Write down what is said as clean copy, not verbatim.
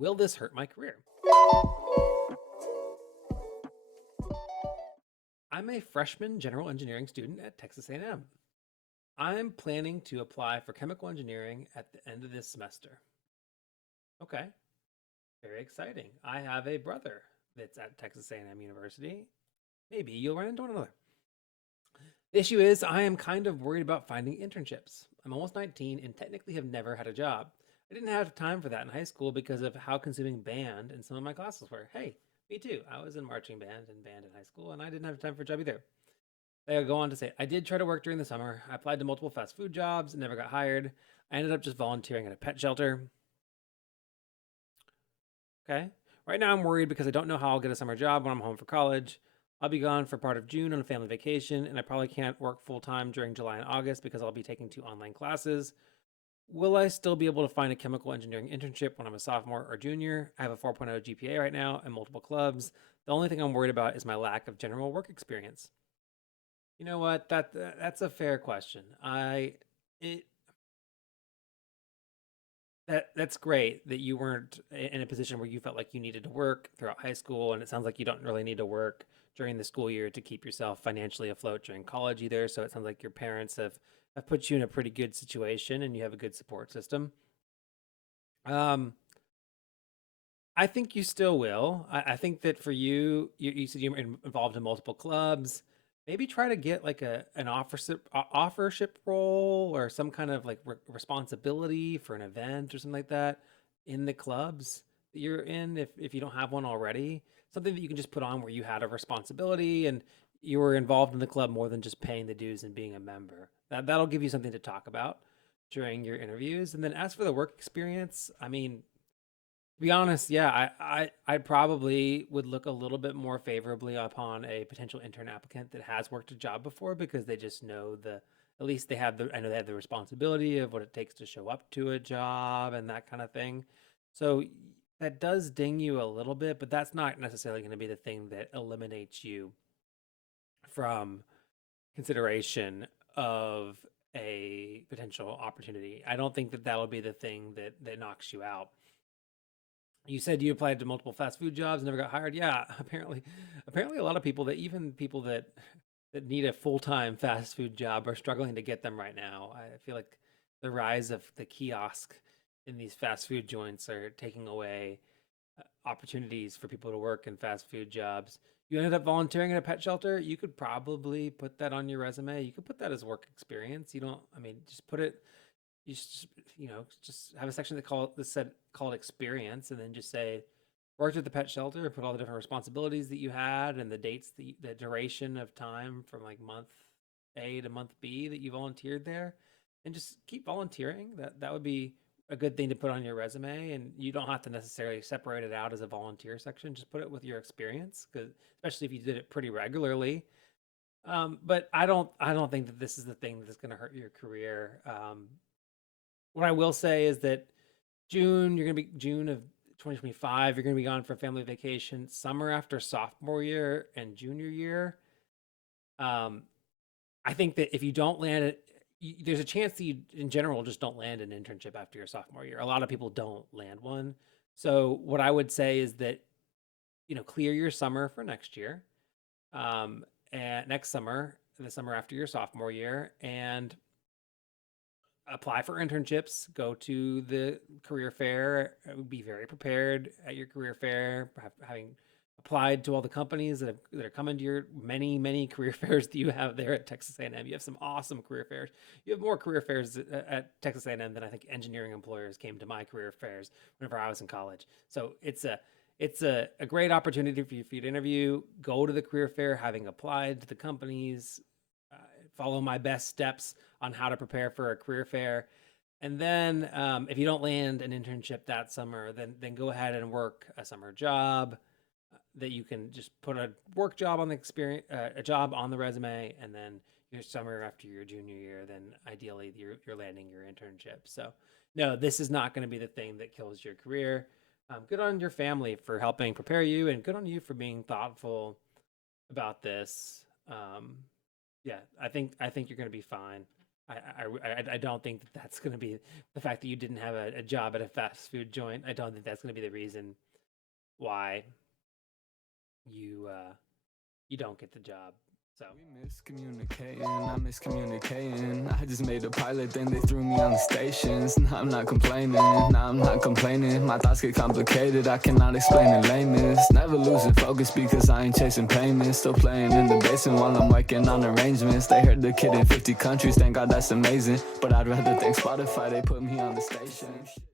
Will this hurt my career? I'm a freshman general engineering student at Texas A&M. I'm planning to apply for chemical engineering at the end of this semester. Okay, very exciting. I have a brother that's at Texas A&M University. Maybe you'll run into one another. The issue is I am kind of worried about finding internships. I'm almost 19 and technically have never had a job. I didn't have time for that in high school because of how consuming band and some of my classes were. Hey, me too. I was in marching band and band in high school, and I didn't have time for a job either. They go on to say, I did try to work during the summer. I applied to multiple fast food jobs and never got hired. I ended up just volunteering at a pet shelter. Okay. Right now, I'm worried because I don't know how I'll get a summer job when I'm home for college. I'll be gone for part of June on a family vacation, and I probably can't work full time during July and August because I'll be taking 2 online classes. Will I still be able to find a chemical engineering internship when I'm a sophomore or junior? I have a 4.0 GPA right now and multiple clubs. The only thing I'm worried about is my lack of general work experience. You know what? That's a fair question. It that's great that you weren't in a position where you felt like you needed to work throughout high school, and it sounds like you don't really need to work during the school year to keep yourself financially afloat during college either. So it sounds like your parents have put you in a pretty good situation and you have a good support system. Um, I think you still will. I think that for you said you were involved in multiple clubs. Maybe try to get like an offership role or some kind of like responsibility for an event or something like that in the clubs that you're in. If you don't have one already, something that you can just put on where you had a responsibility and you were involved in the club more than just paying the dues and being a member. That'll give you something to talk about during your interviews. And then as for the work experience, I mean, to be honest, yeah, I probably would look a little bit more favorably upon a potential intern applicant that has worked a job before because they just know at least they have I know they have the responsibility of what it takes to show up to a job and that kind of thing. So that does ding you a little bit, but that's not necessarily going to be the thing that eliminates you from consideration of a potential opportunity. I don't think that that'll be the thing that knocks you out. You said you applied to multiple fast food jobs, never got hired. Yeah, apparently a lot of people even people that need a full-time fast food job are struggling to get them right now. I feel like the rise of the kiosk in these fast food joints are taking away opportunities for people to work in fast food jobs. You ended up volunteering at a pet shelter. You could probably put that on your resume. You could put that as work experience. You don't, I mean, just put it, you just, just have a section that call it experience, and then just say worked at the pet shelter, put all the different responsibilities that you had and the dates, the duration of time from like month A to month B that you volunteered there, and just keep volunteering. That would be a good thing to put on your resume, and you don't have to necessarily separate it out as a volunteer section. Just put it with your experience, because especially if you did it pretty regularly. But I don't think that this is the thing that's going to hurt your career. What I will say is that June of 2025, you're going to be gone for family vacation. Summer after sophomore year and junior year, um, I think that if you don't land it, there's a chance that you, in general, just don't land an internship after your sophomore year. A lot of people don't land one. So what I would say is that, clear your summer for next year, and next summer, the summer after your sophomore year, and apply for internships, go to the career fair, be very prepared at your career fair, having applied to all the companies that are coming to your many career fairs that you have there at Texas A&M. You have some awesome career fairs. You have more career fairs at Texas A&M than I think engineering employers came to my career fairs whenever I was in college. So it's a great opportunity for you to interview, go to the career fair having applied to the companies, follow my best steps on how to prepare for a career fair. And then if you don't land an internship that summer, then go ahead and work a summer job that you can just put a work job on the experience, a job on the resume, and then your summer after your junior year, then ideally you're landing your internship. So no, this is not going to be the thing that kills your career. Good on your family for helping prepare you, and good on you for being thoughtful about this. Yeah, I think you're going to be fine. I don't think that that's going to be the fact that you didn't have a job at a fast food joint. I don't think that's going to be the reason why you don't get the job. So We miscommunicating, I'm miscommunicating. I just made a pilot, then they threw me on the stations. Nah, I'm not complaining, nah, I'm not complaining. My thoughts get complicated, I cannot explain in lameness. Never losing focus because I ain't chasing payments. Still playing in the basement while I'm working on arrangements. They heard the kid in 50 countries, thank God that's amazing. But I'd rather thank Spotify, they put me on the station.